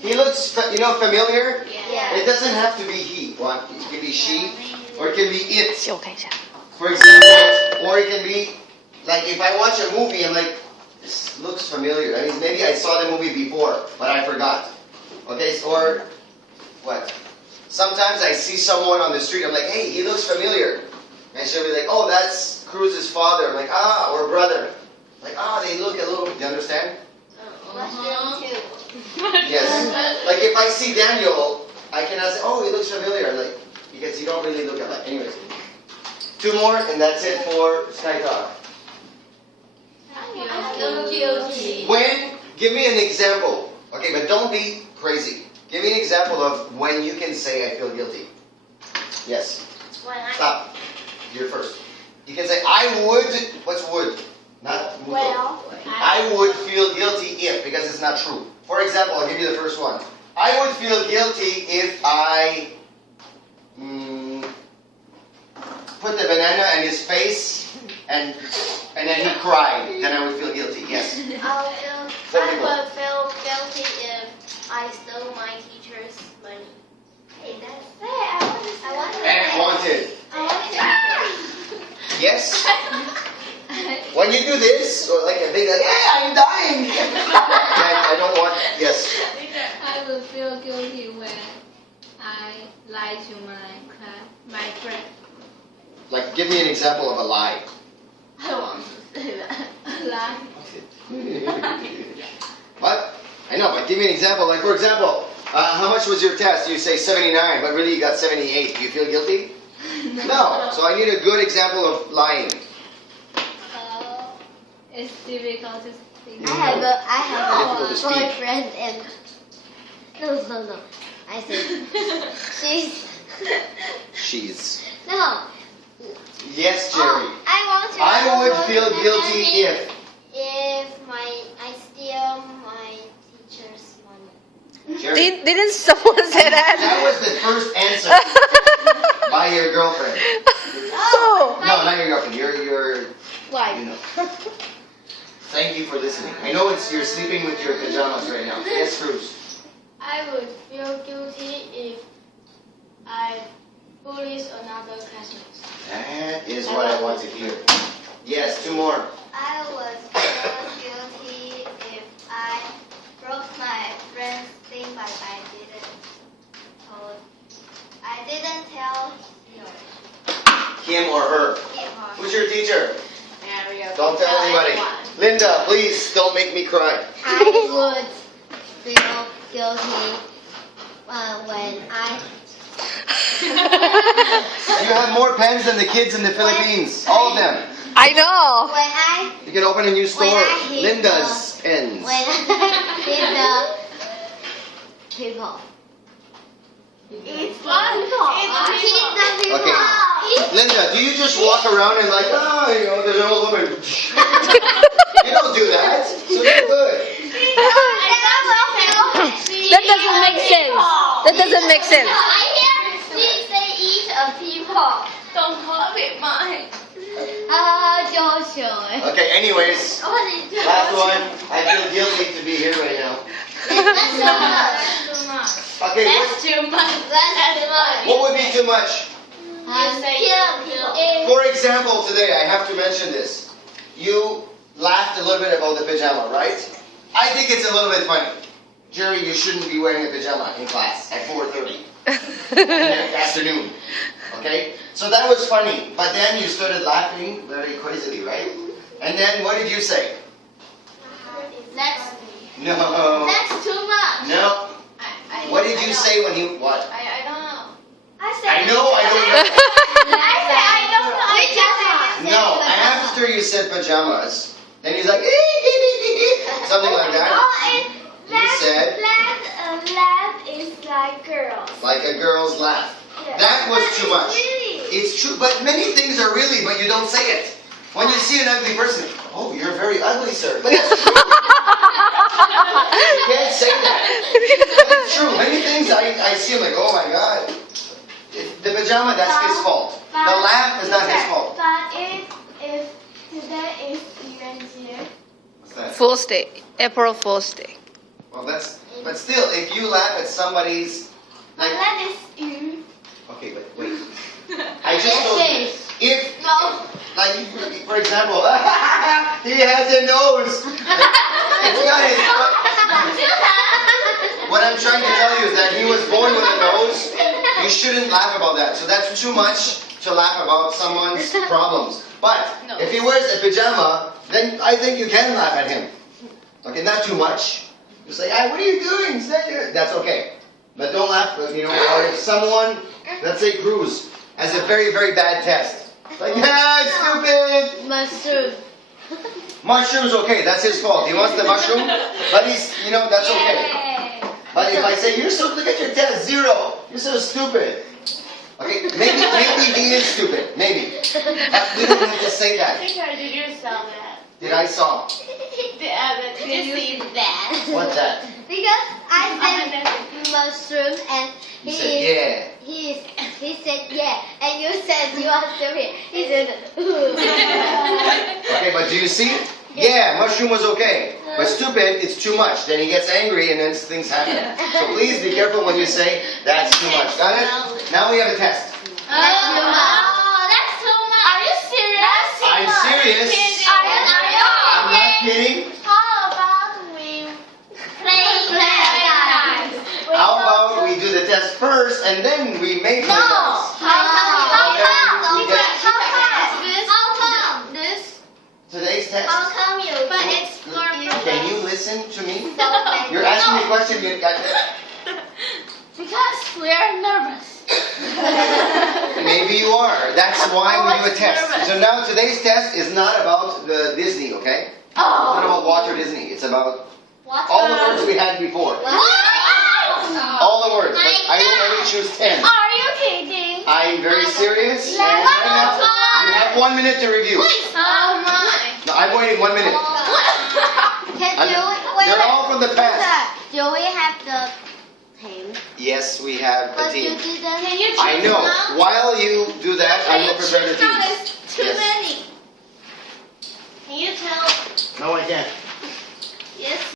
He looks, familiar? Yeah. It doesn't have to be he. It can be she, or it can be it. 借我看一下。 For example, or it can be, like if I watch a movie, I'm like, this looks familiar. I mean, maybe I saw the movie before, but I forgot. Okay, or what? Sometimes I see someone on the street, I'm like, hey, he looks familiar. And she'll be like, oh, that's Cruz's father. I'm like, or brother. Like, they look a little, you understand? Yes. Like if I see Daniel, I cannot say, oh, he looks familiar. Like, because you don't really look alike. Anyways. 2 more, and that's it for Sky Talk. I feel guilty. When, give me an example. Okay, but don't be crazy. Give me an example of when you can say I feel guilty. Yes. Stop. You're first. You can say I would. What's would? Not would. Well, I would feel guilty if, because it's not true. For example, I'll give you the first one. I would feel guilty if I put the banana in his face and then he cried. Then I would feel guilty. Yes. I would feel guilty if I stole my teacher's money. Hey, that's it. I wanted. Yes. When you do this, or like a big, I'm dying. I don't want. Yes. I will feel guilty when I lie to my friend. Like, give me an example of a lie. I don't want to say that. A lie. What? I know, but give me an example. Like, for example, how much was your test? You say 79, but really you got 78. Do you feel guilty? No. So I need a good example of lying. It's difficult to think. I have Difficult to a speak. boyfriend and no. I said She's. no. Yes, Jerry. I would feel guilty if. I steal my teacher's money. Jerry. Didn't someone say that? That was the first answer by your girlfriend. Oh. No, not your girlfriend. Your Why? you know. Thank you for listening. I know you're sleeping with your pajamas right now. Yes, Cruz. I would feel guilty if I bullies another classmate. That is what I want to hear. Yes, 2 more. I would feel guilty if I broke my friend's thing, but I didn't tell Him or her. him. Who's your teacher? Don't tell anybody. Linda, please don't make me cry. I would feel guilty when I. You have more pens than the kids in the Philippines. All of them. I know. When I You can open a new store. I hate Linda's pens. when I hit the people. It's fun. It's people. Okay. Linda, do you just walk around and like, there's an old woman. You don't do that. So you're good. That doesn't make sense. That doesn't make sense. I hear she say eat a people. Don't call it mine. Okay, anyways, last one. I feel guilty to be here right now. That's Too much. Okay, That's too much. what would be too much? too For example, today, I have to mention this. You laughed a little bit about the pajama, right? I think it's a little bit funny. Jerry, you shouldn't be wearing a pajama in class at 4:30 in the afternoon. Okay? So that was funny. But then you started laughing very crazily, right? And then what did you say? That's No. too much. No. What did you say when you... What? I don't know. I know, I don't know. I don't know. No, after you said pajamas, then he's like, something like that. You said, Laugh is like girls. like a girl's laugh. That was too much. It's true, but many things are really, but you don't say it. When you see an ugly person, oh, you're very ugly, sir. But that's true. You can't say that. But it's true. Many things I see, I'm like, oh my God. The pajama, that's his fault. The laugh is not his fault. But if today is New Year, What's that? Fool's Day. April Fool's Day. Well, but still, if you laugh at somebody's, like, that is you. okay, but wait. I just told you, if, No. like, for example, he has a nose. It's got his, what I'm trying to tell you is that he was born with a nose. You shouldn't laugh about that. So that's too much to laugh about someone's problems. But if he wears a pajama, then I think you can laugh at him. Okay, not too much. You say, what are you doing? That's okay. But don't laugh, you know, or if someone, let's say Cruz, has a very, very bad test. Like, stupid! Mushroom. Mushroom's okay, that's his fault. He wants the mushroom, but he's, you know, that's okay. But if I say, look at your test, 0. You're so stupid. Okay, maybe he is stupid. Maybe. But we don't have to say that. Teacher, did you saw that? Did I saw? Did you see that? What's that? Because I said mushroom and You said, yeah. he said yeah, and you said you are stupid. He said Okay, but do you see? Yeah, mushroom was okay. But stupid, it's too much. Then he gets angry and then things happen. So please be careful when you say, that's too much. Got it? Now we have a test. Oh, that's too much. Are you serious? I'm serious. I'm not kidding. How about we play that? How about we do the test first and then we may play No. dice? How come? Today's test. How come you? But it's for Can you listen to me? You're asking me a question. Because we are nervous. Maybe you are. That's why we do a test. So now today's test is not about the Disney, okay? It's not about Walter Disney. It's about all the words we had before. All the words. But I will only choose 10. Are you kidding? I'm very serious. And right now, you have 1 minute to review. Oh my. No, I'm waiting 1 minute. They're all from the past. Do we have the pen? Yes, we have a But you team. didn't. Can you choose I know. now? While you do that, I will prepare the team. It's too Yes. many. Can you tell? No, I can't. Yes.